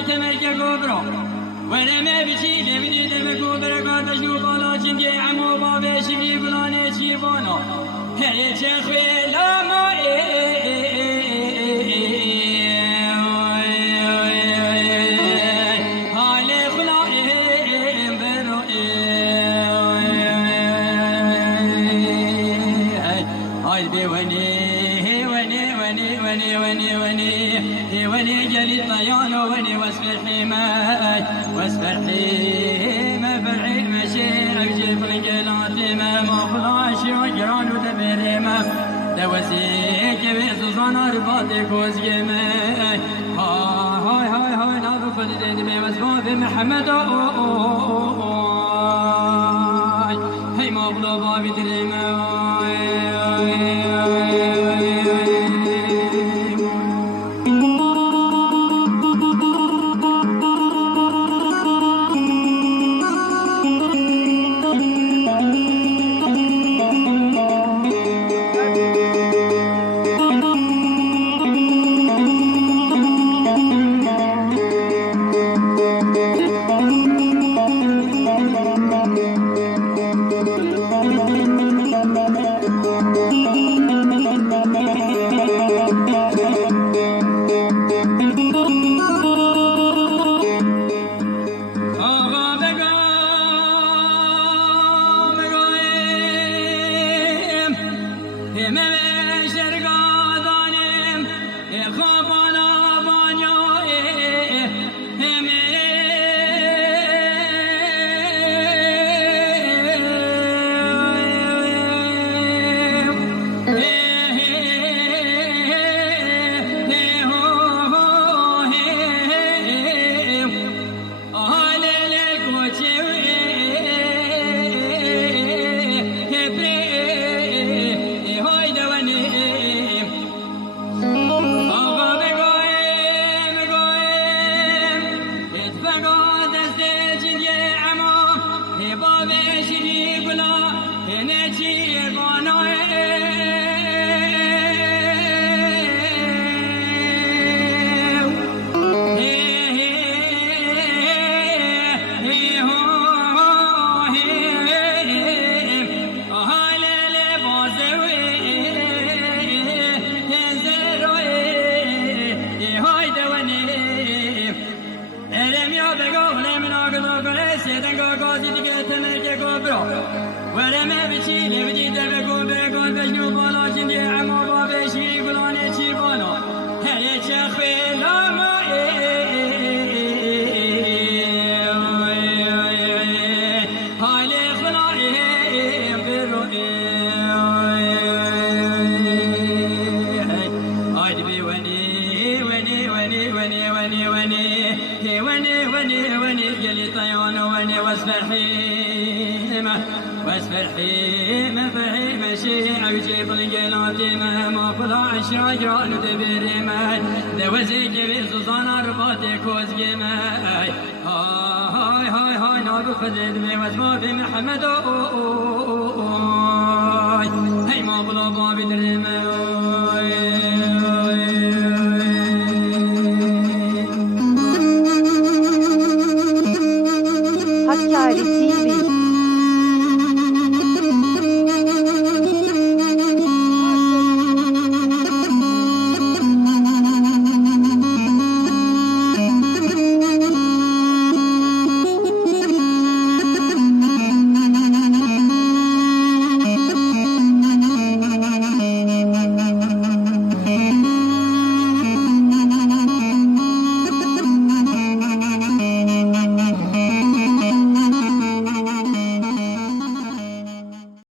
تمرك كبرى ولا ما بشي لبدي دم كبرى قاتش وبالا چنجي عمو بابي شبي بلاني شيبانا هي تخوي لا ما وني جلي الطيان وني وصف الحماي وصف الحمى فرعي مشي أبجي فرنجلاتي ما مخلاش وجران ودبري ما دوسيك بيسوسان أرباطي كوز جماي هاي هاي هاي نابو خدد بي وصفا محمد هاي مغلوب بابي دريما ولا ما بشي لبدي دبكون بكون بشنو بالا شندي عمو بابي شي بلاني شي بانا هي شخوي لا ما هاي خلاي برؤي هاي بي وني وني وني وني وني وني وني وني وني جلي طيان وني واسف الحيمة فحيمة شيء أبجي فلنجلاتي ما فلا الشجرة ندبري ما دوزي كبير سوزان أرباتي كوز جماي هاي هاي هاي نابو خذد بي واسمو في محمد هاي ما بلا بابي درمي